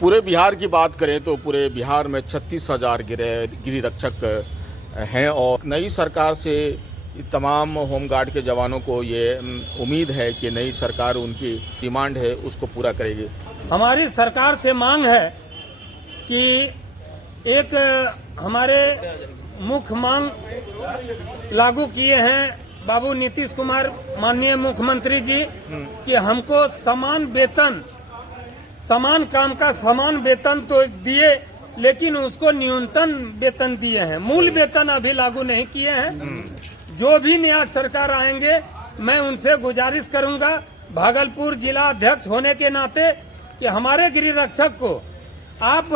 पूरे बिहार की बात करें तो पूरे बिहार में 36,000 गिरी रक्षक हैं और नई सरकार से तमाम होमगार्ड के जवानों को ये उम्मीद है कि नई सरकार उनकी डिमांड है उसको पूरा करेगी। हमारी सरकार से मांग है कि एक हमारे मुख्य मांग लागू किए हैं बाबू नीतीश कुमार माननीय मुख्यमंत्री जी कि हमको समान वेतन, समान काम का समान वेतन तो दिए, लेकिन उसको न्यूनतम वेतन दिए हैं, मूल वेतन अभी लागू नहीं किए हैं। जो भी नया सरकार आएंगे मैं उनसे गुजारिश करूंगा भागलपुर जिला अध्यक्ष होने के नाते कि हमारे गृह रक्षक को आप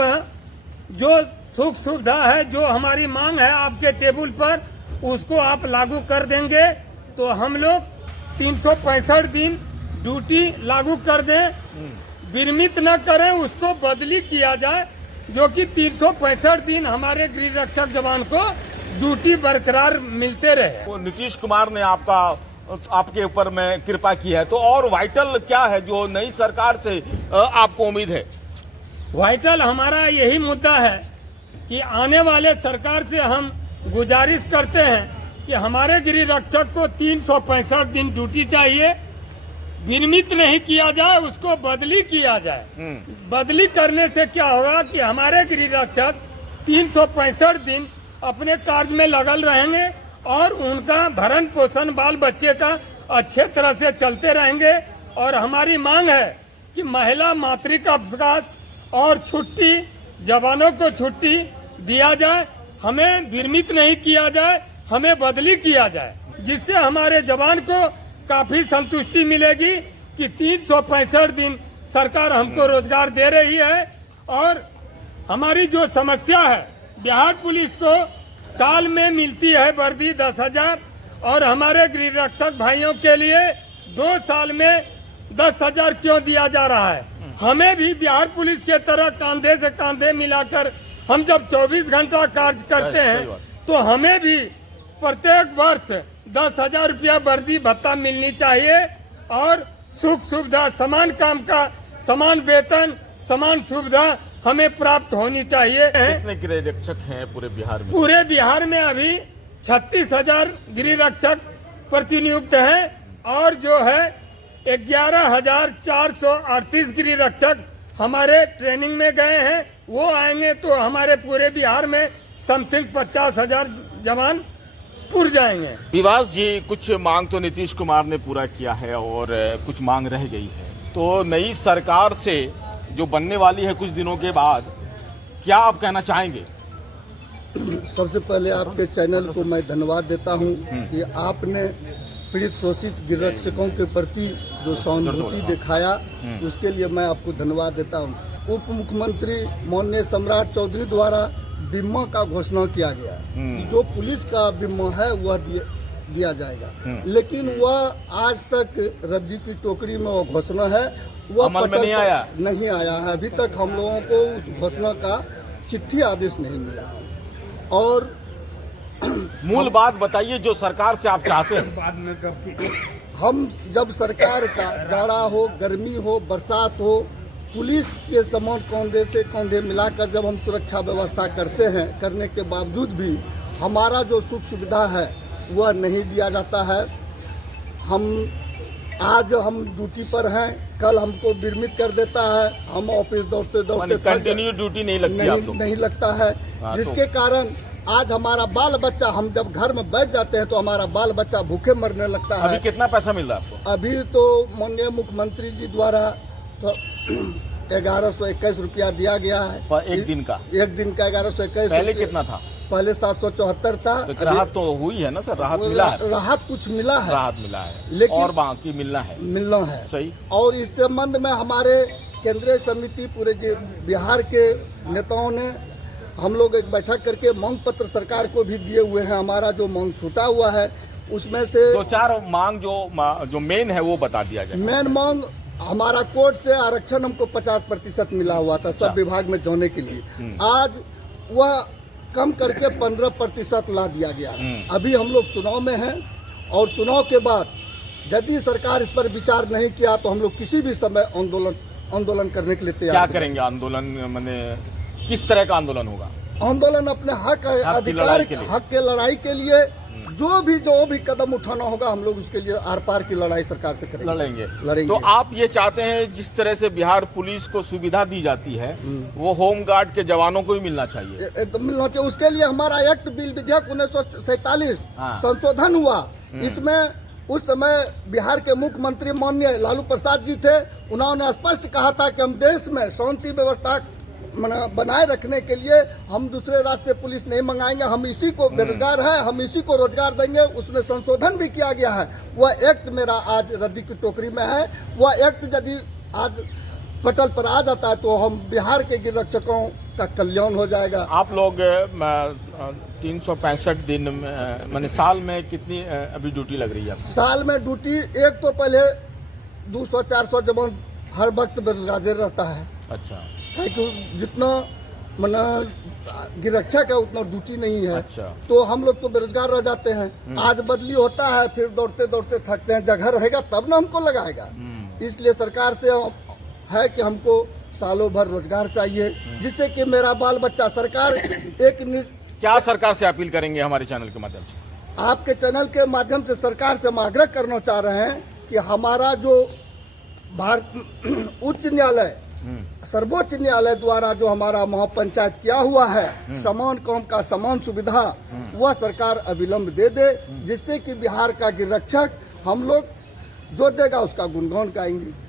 जो सुख सुविधा है, जो हमारी मांग है आपके टेबल पर, उसको आप लागू कर देंगे तो हम लोग 365 दिन ड्यूटी लागू कर दें, विरमित न करें, उसको बदली किया जाए, जो कि 365 दिन हमारे गृह रक्षक जवान को ड्यूटी बरकरार मिलते रहे। वो नीतीश कुमार ने आपके ऊपर में कृपा की है, तो और वाइटल क्या है जो नई सरकार से आपको उम्मीद है? वाइटल हमारा यही मुद्दा है कि आने वाले सरकार से हम गुजारिश करते हैं कि हमारे गृह रक्षक को 365 दिन ड्यूटी चाहिए, विरमित नहीं किया जाए, उसको बदली किया जाए। बदली करने से क्या होगा कि हमारे गृह रक्षक 365 दिन अपने कार्य में लगल रहेंगे और उनका भरण पोषण बाल बच्चे का अच्छे तरह से चलते रहेंगे। और हमारी मांग है कि महिला मातृत्व अवकाश और छुट्टी, जवानों को छुट्टी दिया जाए, हमें विरमित नहीं किया जाए, हमें बदली किया जाए, जिससे हमारे जवान को काफी संतुष्टि मिलेगी कि 365 दिन सरकार हमको रोजगार दे रही है। और हमारी जो समस्या है, बिहार पुलिस को साल में मिलती है वर्दी 10,000 और हमारे गृह रक्षक भाइयों के लिए 2 साल में 10,000 क्यों दिया जा रहा है? हमें भी बिहार पुलिस के तरह कंधे से कंधे मिलाकर हम जब 24 घंटा कार्य करते हैं तो हमें भी प्रत्येक वर्ष 10,000 रुपया वर्दी भत्ता मिलनी चाहिए और सुख सुविधा, समान काम का समान वेतन, समान सुविधा हमें प्राप्त होनी चाहिए। कितने गृह रक्षक हैं पूरे बिहार में? पूरे बिहार में अभी 36,000 गृह रक्षक प्रतिनियुक्त हैं और जो है 11,438 गृह रक्षक हमारे ट्रेनिंग में गए हैं। वो आएंगे तो हमारे पूरे बिहार में समथिंग 50,000 जवान पुर जाएंगे। विवास जी, कुछ मांग तो नीतीश कुमार ने पूरा किया है और कुछ मांग रह गई है, तो नई सरकार से जो बनने वाली है कुछ दिनों के बाद, क्या आप कहना चाहेंगे? सबसे पहले आपके चैनल को मैं धन्यवाद देता हूं कि आपने पीड़ित शोषित गृह रक्षकों के प्रति जो सहानुभूति दिखाया, उसके लिए मैं आपको धन्यवाद देता हूं। उप मुख्यमंत्री माननीय सम्राट चौधरी द्वारा बीमा का घोषणा किया गया कि जो पुलिस का बीमा है वह दिया जाएगा, लेकिन वह आज तक रद्दी की टोकरी में वह घोषणा है, वह अमल में नहीं आया है। अभी तक हम लोगों को उस घोषणा का चिट्ठी आदेश नहीं मिला है। और मूल बात बताइए जो सरकार से आप चाहते हैं। हम जब सरकार का जाड़ा हो, गर्मी हो, बरसात हो, पुलिस के समान कंधे से कंधे मिलाकर जब हम सुरक्षा व्यवस्था करते हैं, करने के बावजूद भी हमारा जो सुख सुविधा है वह नहीं दिया जाता है। आज हम ड्यूटी पर हैं, कल हमको विरमित कर देता है, हम ऑफिस दौड़ते दौड़ते कंटिन्यू ड्यूटी नहीं लगता है, जिसके कारण आज हमारा बाल बच्चा, हम जब घर में बैठ जाते हैं तो हमारा बाल बच्चा भूखे मरने लगता है। अभी कितना पैसा मिल रहा है आपको? अभी तो माननीय मुख्यमंत्री जी द्वारा तो 1121 रुपया दिया गया है एक दिन का 1121। पहले कितना था? पहले 774 था। तो राहत तो हुई है ना सर? राहत मिला है? राहत कुछ मिला है, राहत मिला है, लेकिन और बाकी मिलना है। सही। और इस संबंध में हमारे केंद्रीय समिति पूरे बिहार के नेताओं ने हम लोग एक बैठक करके मांग पत्र सरकार को भी दिए हुए हैं। हमारा जो मांग छूटा हुआ है उसमें से 2-4 मांग जो मेन है वो बता दिया जाए। मेन मांग हमारा कोर्ट से आरक्षण हमको 50% मिला हुआ था सब विभाग में जाने के लिए, आज वह कम करके 15% ला दिया गया। अभी हम लोग चुनाव में हैं और चुनाव के बाद यदि सरकार इस पर विचार नहीं किया तो हम लोग किसी भी समय आंदोलन आंदोलन करने के लिए क्या तैयार हैं। करेंगे आंदोलन, मैंने किस तरह का आंदोलन होगा? आंदोलन अपने हक की लड़ाई अधिकार के लिए। हक के लड़ाई के लिए जो भी कदम उठाना होगा हम लोग उसके लिए आर पार की लड़ाई सरकार से करेंगे, लड़ेंगे। तो आप ये चाहते हैं जिस तरह से बिहार पुलिस को सुविधा दी जाती है वो होम गार्ड के जवानों को भी मिलना चाहिए? एकदम मिलना चाहिए। उसके लिए हमारा एक्ट बिल विधेयक 1947 हाँ। संशोधन हुआ। इसमें उस समय बिहार के मुख्यमंत्री माननीय लालू प्रसाद जी थे। उन्होंने स्पष्ट कहा था कि हम देश में शांति व्यवस्था बनाए रखने के लिए हम दूसरे राज्य से पुलिस नहीं मंगाएंगे, हम इसी को बेरोजगार है, हम इसी को रोजगार देंगे। उसमें संशोधन भी किया गया है। वह एक्ट मेरा आज रद्दी की टोकरी में है। वह एक्ट यदि आज पटल पर आ जाता है तो हम बिहार के गिररक्षकों का कल्याण हो जाएगा। आप लोग 365 दिन मैंने साल में कितनी अभी ड्यूटी लग रही है आपकी? साल में ड्यूटी एक तो पहले 200-400 जवान हर वक्त बेरोजगार रहता है। अच्छा, कि जितना मना गिररक्षक है उतना ड्यूटी नहीं है। अच्छा। तो हम लोग तो बेरोजगार रह जाते हैं। आज बदली होता है, फिर दौड़ते दौड़ते थकते हैं। जगह रहेगा तब ना हमको लगाएगा। इसलिए सरकार से है कि हमको सालों भर रोजगार चाहिए जिससे कि मेरा बाल बच्चा सरकार क्या सरकार से अपील करेंगे हमारे चैनल के माध्यम से? आपके चैनल के माध्यम से सरकार से हम आग्रह करना चाह रहे हैं कि हमारा जो भारत उच्च न्यायालय सर्वोच्च न्यायालय द्वारा जो हमारा महापंचायत किया हुआ है समान काम का समान सुविधा, वह सरकार अविलंब दे जिससे कि बिहार का गिररक्षक हम लोग जो देगा उसका गुणगान गाएंगे।